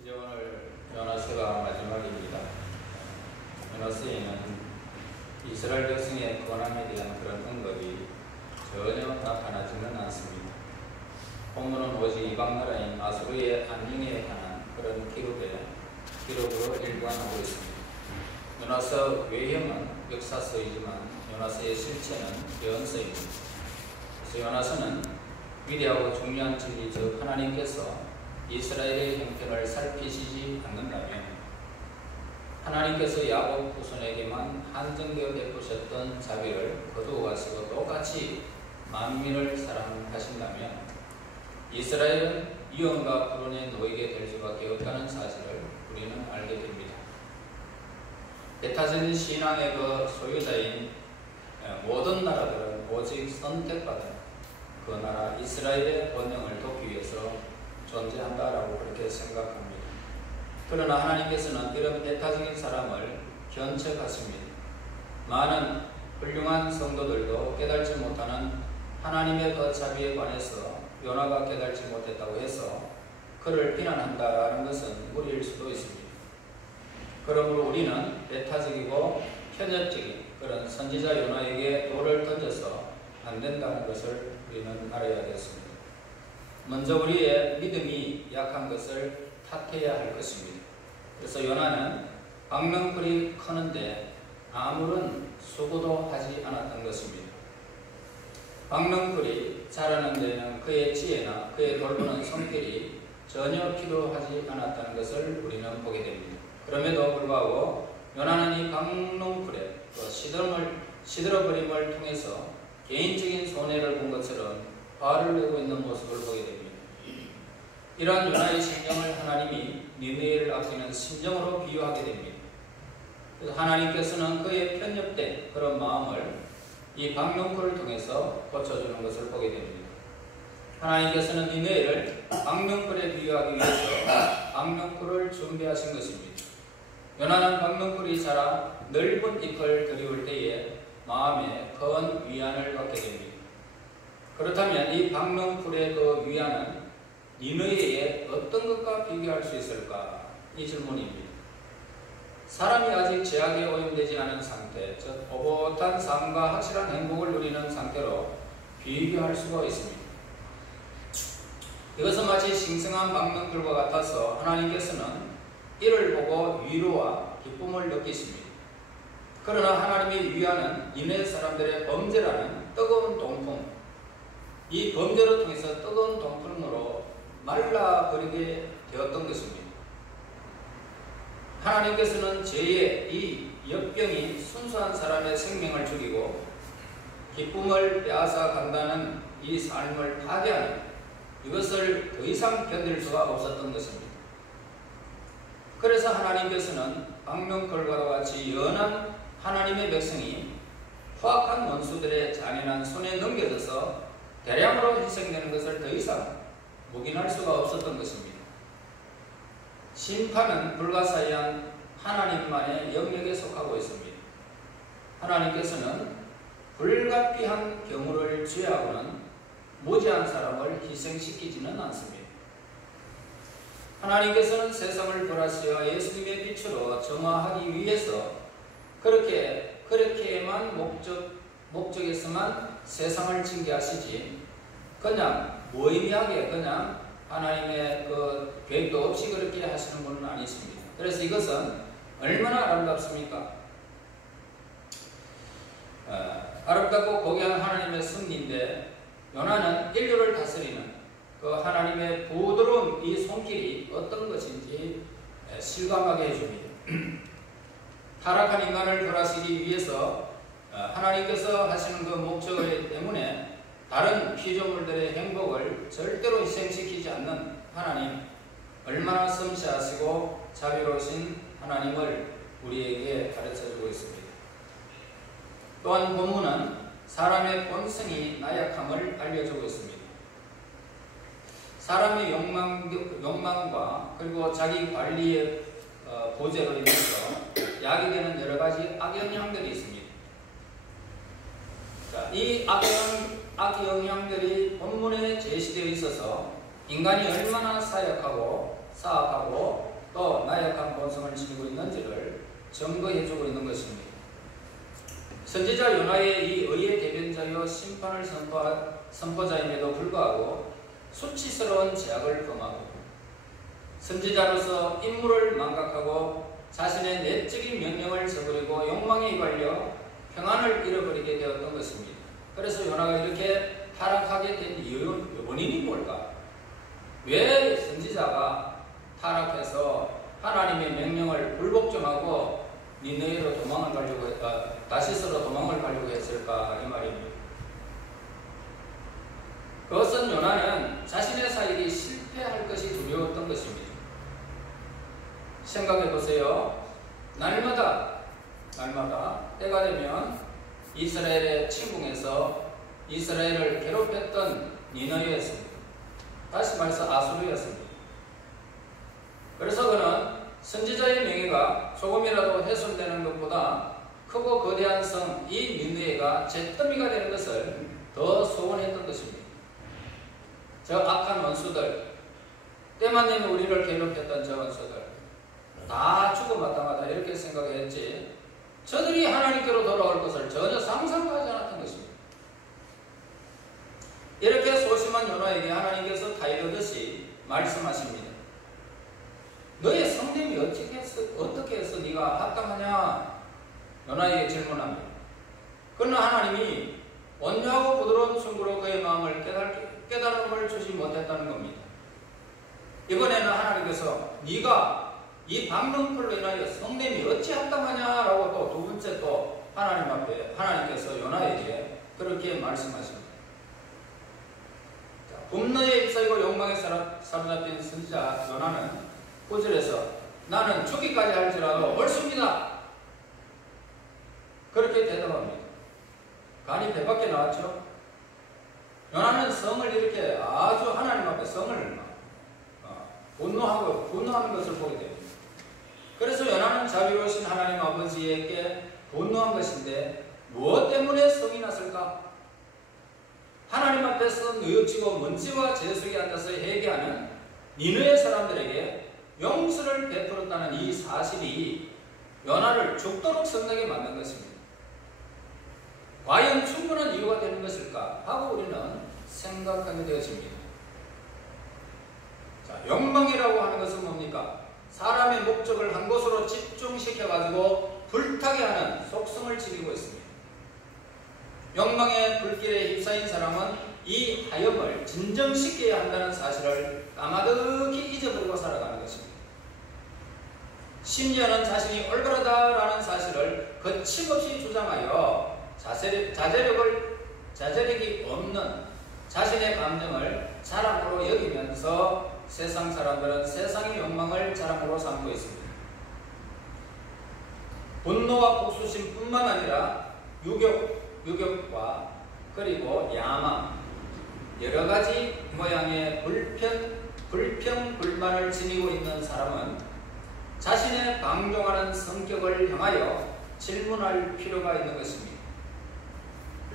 이제 오늘 요나서가 마지막입니다. 요나서에는 이스라엘 백성의 고난에 대한 그런 언급이 전혀 나타나지는 않습니다. 본문은 오직 이방 나라인 아수르의 안녕에 관한 그런 기록으로 일관하고 있습니다. 요나서 외형은 역사서이지만 요나서의 실체는 예언서입니다. 그래서 요나서는 위대하고 중요한 진리, 즉 하나님께서 이스라엘의 형편을 살피시지 않는다면 하나님께서 야곱 후손에게만 한정되어 베푸셨던 자비를 거두어 가시고 똑같이 만민을 사랑하신다면 이스라엘은 위험과 불운의 노예게 될 수밖에 없다는 사실을 우리는 알게 됩니다. 배타적인 신앙의 그 소유자인 모든 나라들은 오직 선택받은 그 나라 이스라엘의 번영을 돕기 위해서 존재한다라고 그렇게 생각합니다. 그러나 하나님께서는 이런 배타적인 사람을 견책하십니다. 많은 훌륭한 성도들도 깨달지 못하는 하나님의 그 자비에 관해서 요나가 깨달지 못했다고 해서 그를 비난한다라는 것은 무리일 수도 있습니다. 그러므로 우리는 배타적이고 편협적인 그런 선지자 요나에게 돌을 던져서 안 된다는 것을 우리는 알아야겠습니다. 먼저 우리의 믿음이 약한 것을 탓해야 할 것입니다. 그래서 요나는 박명불이 크는데 아무런 수고도 하지 않았던 것입니다. 박명불이 자라는 데는 그의 지혜나 그의 돌보는 손길이 전혀 필요하지 않았다는 것을 우리는 보게 됩니다. 그럼에도 불구하고 요나는 이 박농불의 시들어버림을 통해서 개인적인 손해를 본 것처럼 화를 내고 있는 모습을 보게 됩니다. 이러한 요나의 심정을 하나님이 니느웨를 아끼는 심정으로 비유하게 됩니다. 그래서 하나님께서는 그의 편협된 그런 마음을 이 박농불을 통해서 고쳐주는 것을 보게 됩니다. 하나님께서는 니느웨를 박농불에 비유하기 위해서 박농불을 준비하신 것입니다. 요나는 박농불이 자라 넓은 잎을 들이울 때에 마음에 큰 위안을 받게 됩니다. 그렇다면 이 박농불의 그 위안은 니느웨의 어떤 것과 비교할 수 있을까? 이 질문입니다. 사람이 아직 죄악에 오염되지 않은 상태, 즉 오붓한 삶과 확실한 행복을 누리는 상태로 비교할 수가 있습니다. 이것은 마치 싱싱한 박농불과 같아서 하나님께서는 이를 보고 위로와 기쁨을 느끼십니다. 그러나 하나님의 위안은 니느웨 사람들의 범죄라는 뜨거운 동풍, 이 범죄를 통해서 뜨거운 동풍으로 말라버리게 되었던 것입니다. 하나님께서는 죄의 이 역병이 순수한 사람의 생명을 죽이고 기쁨을 빼앗아 간다는 이 삶을 파괴하는 이것을 더 이상 견딜 수가 없었던 것입니다. 그래서 하나님께서는 박농불과 같이 연한 하나님의 백성이 포악한 원수들의 잔인한 손에 넘겨져서 대량으로 희생되는 것을 더 이상 묵인할 수가 없었던 것입니다. 심판은 불가사의한 하나님만의 영역에 속하고 있습니다. 하나님께서는 불가피한 경우를 죄하고는 무지한 사람을 희생시키지는 않습니다. 하나님께서는 세상을 벌하시어 예수님의 빛으로 정화하기 위해서 그렇게만 목적에서만 세상을 징계하시지 그냥 무의미하게 그냥 하나님의 그 계획도 없이 그렇게 하시는 분은 아니십니다. 그래서 이것은 얼마나 아름답습니까? 아름답고 고귀한 하나님의 승리인데 요나는 인류를 다스리는 그 하나님의 부드러운 이 손길이 어떤 것인지 실감하게 해줍니다. 타락한 인간을 벌하시기 위해서 하나님께서 하시는 그 목적 때문에 다른 피조물들의 행복을 절대로 희생시키지 않는 하나님, 얼마나 섬세하시고 자비로우신 하나님을 우리에게 가르쳐주고 있습니다. 또한 본문은 사람의 본성이 나약함을 알려주고 있습니다. 사람의 욕망과 그리고 자기 관리의 부재로 인해서 야기되는 여러 가지 악영향들이 있습니다. 자, 이 악영향들이 본문에 제시되어 있어서 인간이 얼마나 사악하고 또 나약한 본성을 지니고 있는지를 증거해주고 있는 것입니다. 선지자 요나의 이 의의 대변자여 심판을 선포자임에도 불구하고 수치스러운 죄악을 범하고 선지자로서 임무를 망각하고 자신의 내적인 명령을 저버리고 욕망에 휘말려 평안을 잃어버리게 되었던 것입니다. 그래서 요나가 이렇게 타락하게 된 원인이 뭘까? 왜 선지자가 타락해서 하나님의 명령을 불복종하고 니느웨로 도망을 가려고 다시스로 도망을 가려고 했을까? 이 말입니다. 그것은 요나는 자신의 사역이 실패할 것이 두려웠던 것입니다. 생각해 보세요. 날마다 때가 되면 이스라엘의 침공에서 이스라엘을 괴롭혔던 니느웨였습니다. 다시 말해서 아수르였습니다. 그래서 그는 선지자의 명예가 조금이라도 훼손되는 것보다 크고 거대한 성 이 니느웨가 잿더미가 되는 것을 더 소원했던 것입니다. 저 악한 원수들, 때만 되면 우리를 괴롭혔던 저 원수들 다 죽어마땅하다 이렇게 생각했지 저들이 하나님께로 돌아올 것을 전혀 상상도 하지 않았던 것입니다. 이렇게 소심한 요나에게 하나님께서 타이르듯이 말씀하십니다. 너의 성됨이 어떻게 해서 네가 합당하냐? 요나에게 질문합니다. 그러나 하나님이 온유하고 부드러운 충고로 그의 마음을 깨달음을 주지 못했다는 겁니다. 이번에는 하나님께서 네가 이 방명풀로 인하여 성됨이 어찌 합당하냐라고 또 두 번째 또 하나님 앞에 하나님께서 요나에게 그렇게 말씀하십니다. 분노에 휩싸이고 욕망에 사로잡힌 선지자 요나는 9절에서 나는 죽기까지 할지라도 옳습니다. 그렇게 대답합니다. 간이 배 밖에 나왔죠. 요나는 성을 이렇게 아주 하나님 앞에 성을 분노하는 것을 보게 됩니다. 그래서 요나는 자비로우신 하나님 아버지에게 분노한 것인데 무엇 때문에 성이 났을까? 하나님 앞에서 뉘우치고 먼지와 재수에 앉아서 회개하는 니느웨 사람들에게 용서를 베풀었다는 이 사실이 요나를 죽도록 성나게 만든 것입니다. 과연 충분한 이유가 되는 것일까 하고 우리는 생각하게 되어집니다. 자, 욕망이라고 하는 것은 뭡니까? 사람의 목적을 한 곳으로 집중시켜가지고 불타게 하는 속성을 지니고 있습니다. 욕망의 불길에 휩싸인 사람은 이 하염을 진정시켜야 한다는 사실을 까마득히 잊어버리고 살아가는 것입니다. 심지어는 자신이 올바르다라는 사실을 거침없이 주장하여 자제력이 없는 자신의 감정을 자랑으로 여기면서 세상 사람들은 세상의 욕망을 자랑으로 삼고 있습니다. 분노와 복수심뿐만 아니라 유격과 그리고 야망, 여러 가지 모양의 불평불만을 지니고 있는 사람은 자신의 방종하는 성격을 향하여 질문할 필요가 있는 것입니다.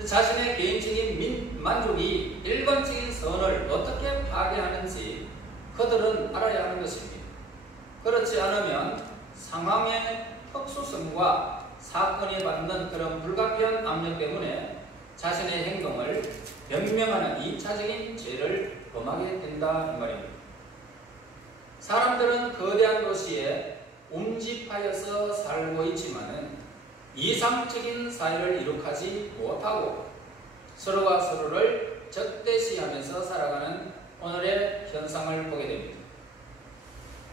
자신의 개인적인 만족이 일반적인 선을 어떻게 파괴하는지 그들은 알아야 하는 것입니다. 그렇지 않으면 상황의 특수성과 사건이 받는 그런 불가피한 압력 때문에 자신의 행동을 변명하는 2차적인 죄를 범하게 된다 이 말입니다. 사람들은 거대한 도시에 움집하여서 살고 있지만은 이상적인 사회를 이룩하지 못하고 서로가 서로를 적대시하면서 살아가는 오늘의 현상을 보게 됩니다.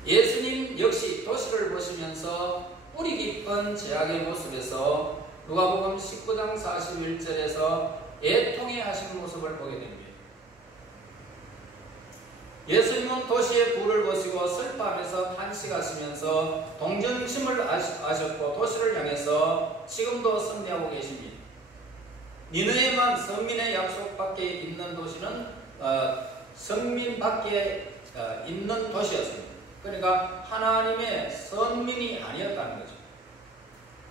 예수님 역시 도시를 보시면서 뿌리 깊은 죄악의 모습에서 누가복음 19장 41절에서 애통해 하신 모습을 보게 됩니다. 예수님은 도시의 부를 보시고 슬퍼하면서 탄식하시면서 동정심을 아셨고 도시를 향해서 지금도 섭리하고 계십니다. 니느웨만 선민의 약속 밖에 있는 도시는 선민 밖에 있는 도시였습니다. 그러니까 하나님의 선민이 아니었다는 거죠.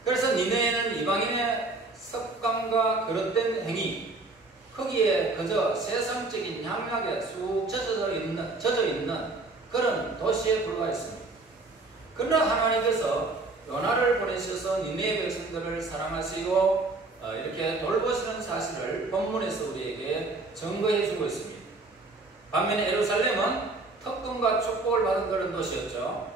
그래서 니느웨는 이방인의 습관과 그릇된 행위, 거기에 그저 세상적인 향락에 쑥 젖어 있는 그런 도시에 불과했습니다. 그러나 하나님께서 요나를 보내셔서 니네의 백성들을 사랑하시고 이렇게 돌보시는 사실을 본문에서 우리에게 증거해 주고 있습니다. 반면에 예루살렘은 특권과 축복을 받은 그런 도시였죠.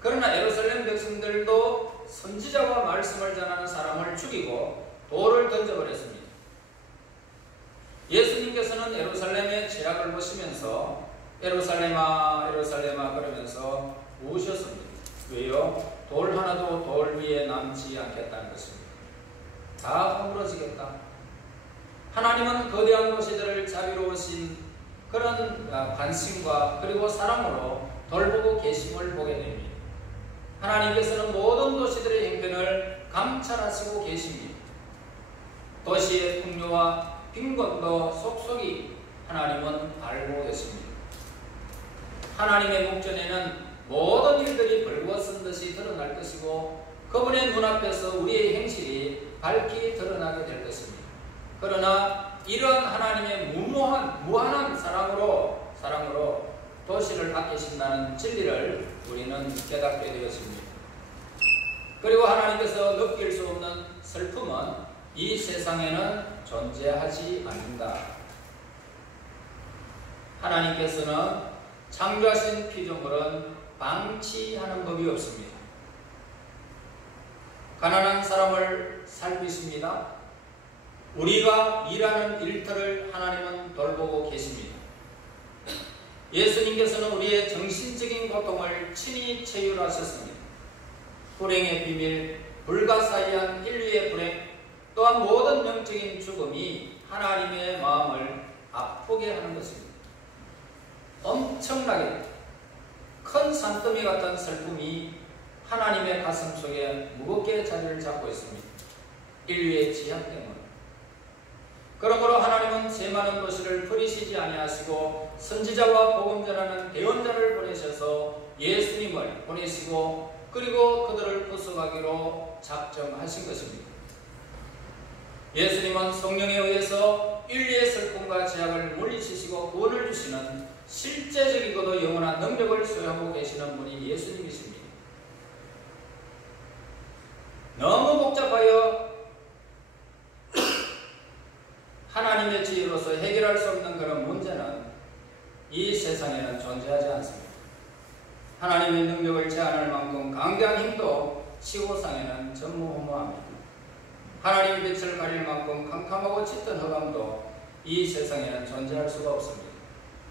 그러나 예루살렘 백성들도 선지자와 말씀을 전하는 사람을 죽이고 돌을 던져버렸습니다. 예수님께서는 예루살렘의 죄악을 보시면서 예루살렘아 예루살렘아 그러면서 우셨습니다. 왜요? 돌 하나도 돌 위에 남지 않겠다는 것입니다. 다 허물어지겠다. 하나님은 거대한 도시들을 자비로우신 그런 관심과 그리고 사랑으로 돌보고 계심을 보게 됩니다. 하나님께서는 모든 도시들의 행편을 감찰하시고 계십니다. 도시의 풍요와 빈곤도 속속이 하나님은 알고 계십니다. 하나님의 목전에는 모든 일들이 벌거벗은 듯이 드러날 것이고 그분의 눈앞에서 우리의 행실이 밝히 드러나게 될 것입니다. 그러나 이러한 하나님의 무한한 사랑으로 도시를 아끼신다는 진리를 우리는 깨닫게 되었습니다. 그리고 하나님께서 느낄 수 없는 슬픔은 이 세상에는 존재하지 않는다. 하나님께서는 창조하신 피조물은 방치하는 법이 없습니다. 가난한 사람을 살피십니다. 우리가 일하는 일터를 하나님은 돌보고 계십니다. 예수님께서는 우리의 정신적인 고통을 친히 체휼하셨습니다. 불행의 비밀, 불가사의한 인류의 불행, 또한 모든 영적인 죽음이 하나님의 마음을 아프게 하는 것입니다. 엄청나게 큰 산더미 같은 슬픔이 하나님의 가슴 속에 무겁게 자리를 잡고 있습니다. 인류의 지향 때문에. 그러므로 하나님은 제 많은 도시를 버리시지 아니하시고 선지자와 복음 전하는 대언자를 보내셔서 예수님을 보내시고 그리고 그들을 구속하기로 작정하신 것입니다. 예수님은 성령에 의해서 인류의 슬픔과 죄악을 물리치시고 구원을 주시는 실제적이고도 영원한 능력을 소유하고 계시는 분이 예수님이십니다. 너무 복잡하여 하나님의 지혜로서 해결할 수 없는 그런 문제는 이 세상에는 존재하지 않습니다. 하나님의 능력을 제한할 만큼 강대한 힘도 지구상에는 전무후무합니다. 하나님의 빛을 가릴 만큼 캄캄하고 짙은 흑암도 이 세상에는 존재할 수가 없습니다.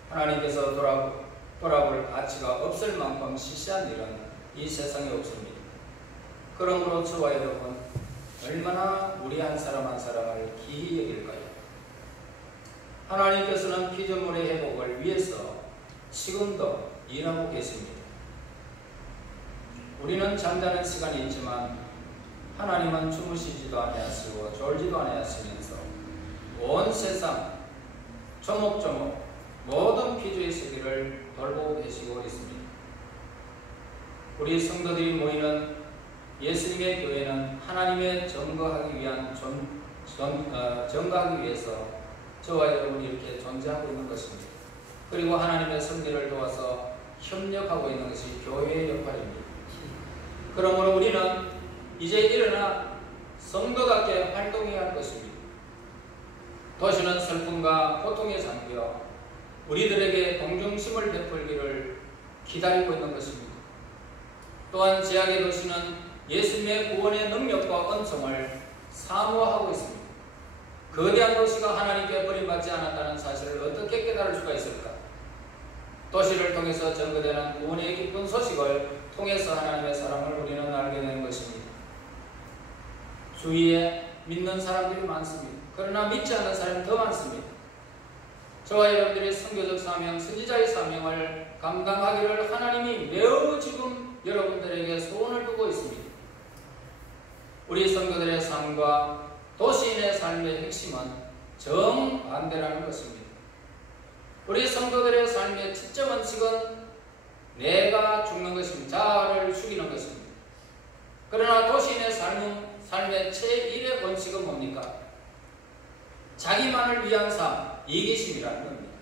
하나님께서 돌아볼 가치가 없을 만큼 시시한 일은 이 세상에 없습니다. 그러므로 저와 여러분 얼마나 우리 한 사람 한 사람을 기히 여길까요? 하나님께서는 피조물의 회복을 위해서 지금도 일하고 계십니다. 우리는 잠자는 시간이 있지만 하나님은 주무시지도 아니하시고 졸지도 아니하시면서 온 세상 조목조목 모든 피조의 세계를 돌보고 계시고 있습니다. 우리 성도들이 모이는 예수님의 교회는 하나님의 증거하기 위해서 저와 여러분이 이렇게 존재하고 있는 것입니다. 그리고 하나님의 성결을 도와서 협력하고 있는 것이 교회의 역할입니다. 그러므로 우리는 이제 일어나 성도답게 활동해야 할 것입니다. 도시는 슬픔과 고통에 잠겨 우리들에게 동정심을 베풀기를 기다리고 있는 것입니다. 또한 제약의 도시는 예수님의 구원의 능력과 은총을 사모하고 있습니다. 거대한 도시가 하나님께 버림받지 않았다는 사실을 어떻게 깨달을 수가 있을까? 도시를 통해서 전거되는 구원의 기쁜 소식을 통해서 하나님의 사랑을 우리는 알게 되는 것입니다. 주위에 믿는 사람들이 많습니다. 그러나 믿지 않는 사람이 더 많습니다. 저와 여러분들의 선교적 사명, 선지자의 사명을 감당하기를 하나님이 매우 지금 여러분들에게 소원을 두고 있습니다. 우리 선교들의 삶과 도시인의 삶의 핵심은 정반대라는 것입니다. 우리 성도들의 삶의 첫째 원칙은 내가 죽는 것입니다. 자아를 죽이는 것입니다. 그러나 도시인의 삶의 제1의 원칙은 뭡니까? 자기만을 위한 삶, 이기심이라는 겁니다.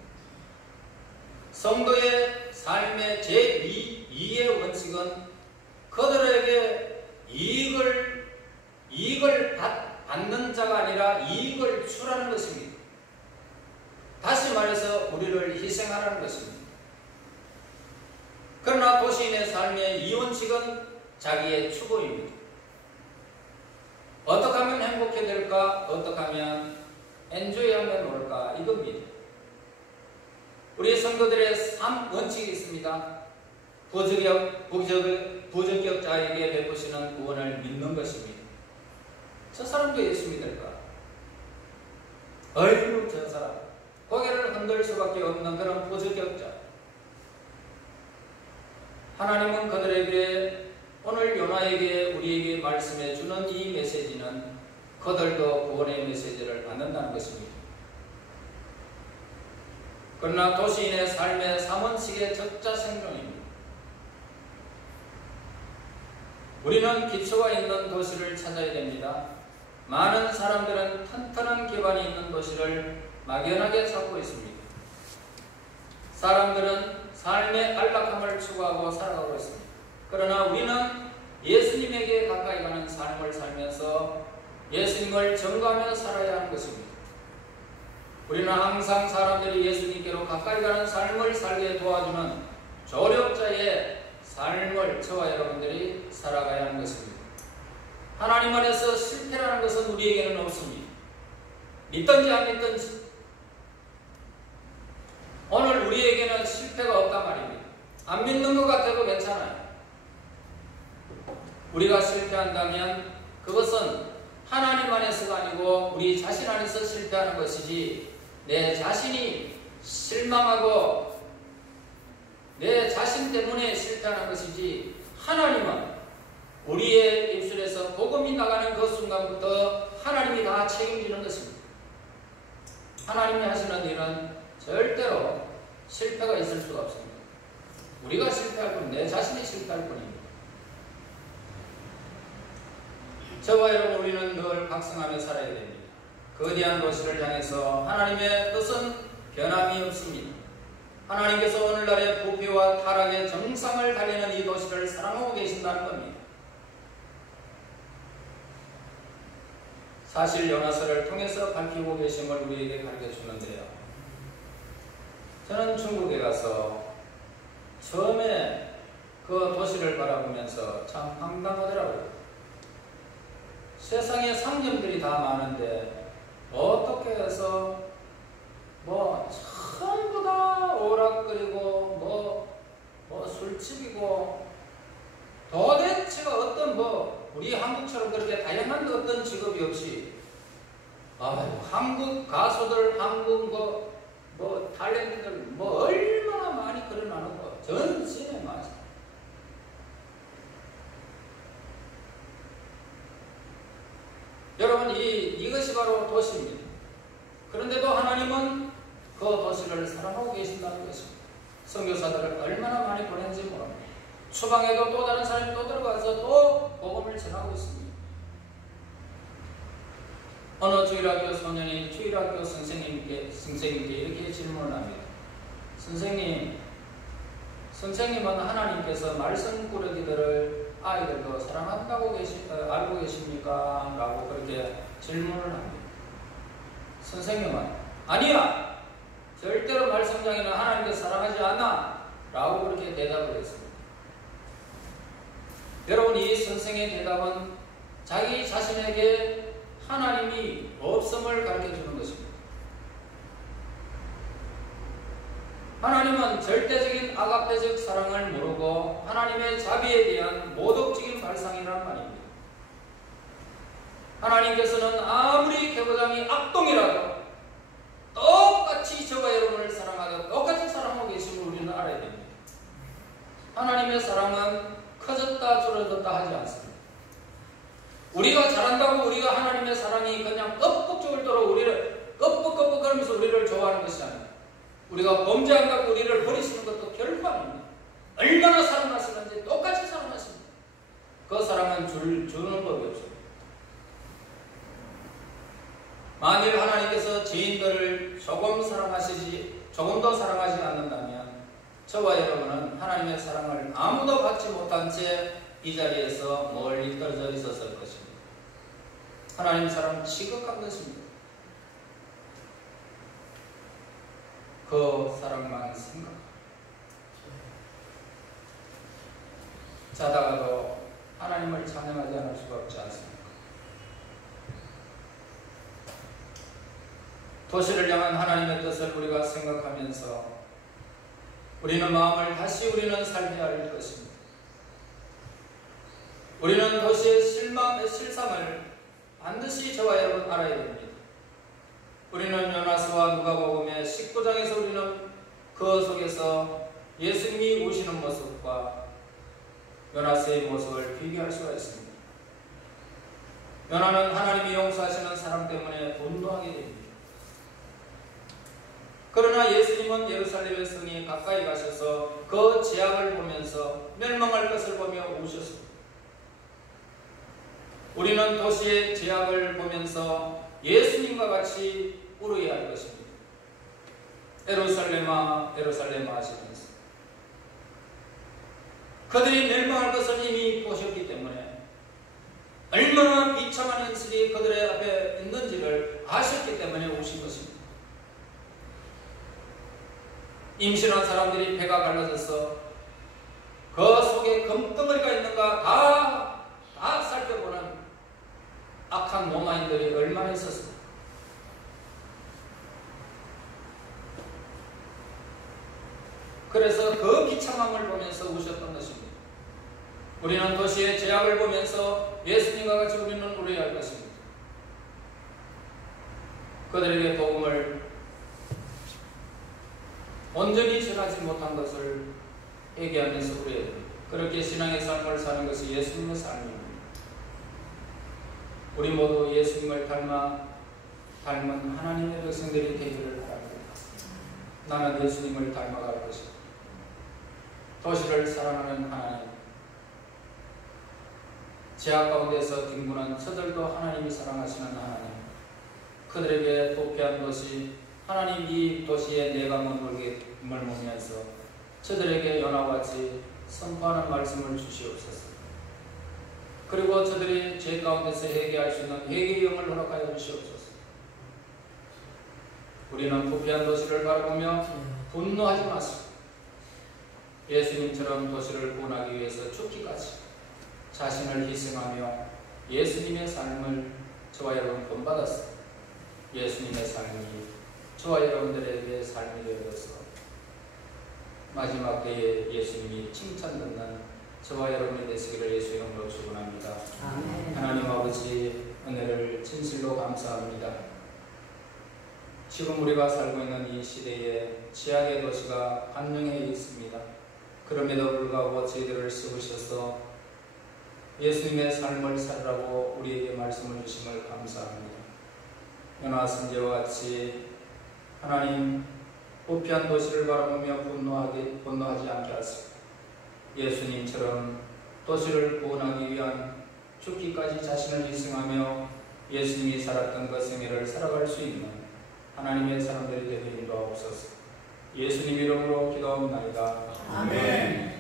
성도의 삶의 제2의 원칙은 그들에게 이익을 받는 자가 아니라 이익을 주라는 것입니다. 다시 말해서 우리를 희생하라는 것입니다. 그러나 도시인의 삶의 이원칙은 자기의 추구입니다. 어떻게 하면 행복해 될까? 어떻게 하면 엔조이하면 올까? 이겁니다. 우리 성도들의 3원칙이 있습니다. 부적격자에게 베푸시는 구원을 믿는 것입니다. 저 사람도 예수 믿을까? 어이구 저 사람 고개를 흔들 수밖에 없는 그런 부적격자. 하나님은 그들에게 오늘 요나에게 우리에게 말씀해 주는 이 메시지는 그들도 구원의 메시지를 받는다는 것입니다. 그러나 도시인의 삶의 3원칙의 적자 생존입니다. 우리는 기초가 있는 도시를 찾아야 됩니다. 많은 사람들은 튼튼한 기반이 있는 도시를 막연하게 찾고 있습니다. 사람들은 삶의 안락함을 추구하고 살아가고 있습니다. 그러나 우리는 예수님에게 가까이 가는 삶을 살면서 예수님을 증거하며 살아야 하는 것입니다. 우리는 항상 사람들이 예수님께로 가까이 가는 삶을 살게 도와주는 조력자의 삶을 저와 여러분들이 살아가야 하는 것입니다. 하나님 안에서 실패라는 것은 우리에게는 없습니다. 믿든지 안 믿든지 오늘 우리에게는 실패가 없단 말입니다. 안 믿는 것 같아도 괜찮아요. 우리가 실패한다면 그것은 하나님 안에서가 아니고 우리 자신 안에서 실패하는 것이지 내 자신이 실망하고 내 자신 때문에 실패하는 것이지 하나님은 우리의 입술에서 복음이 나가는 그 순간부터 하나님이 다 책임지는 것입니다. 하나님이 하시는 일은 절대로 실패가 있을 수가 없습니다. 우리가 실패할 뿐, 내 자신이 실패할 뿐입니다. 저와 여러분 우리는 늘 각성하며 살아야 됩니다. 거대한 도시를 향해서 하나님의 뜻은 변함이 없습니다. 하나님께서 오늘날의 부패와 타락의 정상을 달리는 이 도시를 사랑하고 계신다는 겁니다. 사실 요나서를 통해서 밝히고 계심을 우리에게 가르쳐주는데요. 저는 중국에 가서 처음에 그 도시를 바라보면서 참 황당하더라고요. 세상에 상점들이 다 많은데 어떻게 해서 전부 다 오락거리고 술집이고 도대체가 어떤 우리 한국처럼 그렇게 다양한 어떤 직업이 없이 한국 가수들, 한국 탤런트들 얼마나 많이 걸어나는 거 전신에 많습니다. 여러분 이것이 바로 도시입니다. 그런데도 하나님은 그 도시를 사랑하고 계신다는 것입니다. 선교사들을 얼마나 많이 보낸지 모릅니다. 추방에도 또 다른 사람이 또 들어가서 또 복음을 전하고 있습니다. 어느 주일학교 소년이 주일학교 선생님께 이렇게 질문을 합니다. 선생님은 하나님께서 말썽꾸러기들을 아이들도 사랑한다고 알고 계십니까? 라고 그렇게 질문을 합니다. 선생님은 아니야! 절대로 말썽장이는 하나님께서 사랑하지 않아! 라고 그렇게 대답을 했습니다. 여러분 이 선생의 대답은 자기 자신에게 하나님이 없음을 가르쳐주는 것입니다. 하나님은 절대적인 아가페적 사랑을 모르고 하나님의 자비에 대한 모독적인 발상이란 말입니다. 하나님께서는 아무리 개보장이 악동이라도 똑같이 저와 여러분을 사랑하고 똑같이 사랑하고 계심을 우리는 알아야 됩니다. 하나님의 사랑은 커졌다 줄어들었다 하지 않습니다. 우리가 잘한다고 우리가 하나님의 사랑이 그냥 껍벅 죽을도록 우리를 껍벅 거리면서 우리를 좋아하는 것이 아닙니다. 우리가 범죄한다고 우리를 버리시는 것도 결코 아닙니다. 얼마나 사랑하시는지 똑같이 사랑하십니다. 그 사랑은 주는 법이 없습니다. 만일 하나님께서 죄인들을 조금 더 사랑하지 않는다면 저와 여러분은 하나님의 사랑을 아무도 받지 못한 채 이 자리에서 멀리 떨어져 있었을 것입니다. 하나님 사람 지극한 것입니다. 그 사랑만 생각합니다. 자다가도 하나님을 찬양하지 않을 수가 없지 않습니까? 도시를 향한 하나님의 뜻을 우리가 생각하면서 우리는 마음을 다시 우리는 살펴야 할 것입니다. 우리는 도시의 실상을 반드시 저와 여러분 알아야 됩니다. 우리는 요나서와 누가복음의 19장에서 우리는 그 속에서 예수님이 오시는 모습과 요나서의 모습을 비교할 수가 있습니다. 요나는 하나님이 용서하시는 사람 때문에 분노하게 됩니다. 그러나 예수님은 예루살렘의 성이 가까이 가셔서 그 재앙을 보면서 멸망할 것을 보며 우셨습니다. 우리는 도시의 재앙을 보면서 예수님과 같이 울어야 할 것입니다. 예루살렘아 예루살렘아 하시면서 그들이 멸망할 것을 이미 보셨기 때문에 얼마나 비참한 현실이 그들의 앞에 있는지를 아셨기 때문에 오신 것입니다. 임신한 사람들이 배가 갈라져서 그 속에 금덩어리가 있는가 다 살펴보는 악한 로마인들이 얼마나 있었습니까? 그래서 그 비참함을 보면서 우셨던 것입니다. 우리는 도시의 죄악을 보면서 예수님과 같이 우리는 울어야 할 것입니다. 그들에게 복음을 온전히 전하지 못한 것을 얘기하면서 울어야 됩니다. 그렇게 신앙의 삶을 사는 것이 예수님의 삶입니다. 우리 모두 예수님을 닮은 하나님의 백성들이 되기를 바랍니다. 나는 예수님을 닮아갈 것이다. 도시를 사랑하는 하나님, 죄악 가운데서 뒹구는 저들도 하나님이 사랑하시는 하나님, 그들에게 도피한 도시, 하나님 이 도시에 내가 머물면서 저들에게 요나와 같이 선포하는 말씀을 주시옵소서. 그리고 저들이 죄 가운데서 회개할 수 있는 회개의 영을 허락하여 주시옵소서. 우리는 부패한 도시를 바라보며 분노하지 마시고 예수님처럼 도시를 구원하기 위해서 죽기까지 자신을 희생하며 예수님의 삶을 저와 여러분 본받았습니다. 예수님의 삶이 저와 여러분들에게 삶이 되어서 마지막 때에 예수님이 칭찬받는 저와 여러분이 되시기를 예수 이름으로 축원합니다. 하나님 아버지 은혜를 진실로 감사합니다. 지금 우리가 살고 있는 이 시대에 죄악의 도시가 한영해 있습니다. 그럼에도 불구하고 저희들을 세우셔서 예수님의 삶을 살으라고 우리에게 말씀을 주심을 감사합니다. 요나 선지자와 같이 하나님 부패한 도시를 바라보며 분노하지 않게 하시고 예수님처럼 도시를 구원하기 위한 죽기까지 자신을 희생하며 예수님이 살았던 그 생애를 살아갈 수 있는 하나님의 사람들이 되게 인도하옵소서. 예수님 이름으로 기도합니다. 아멘.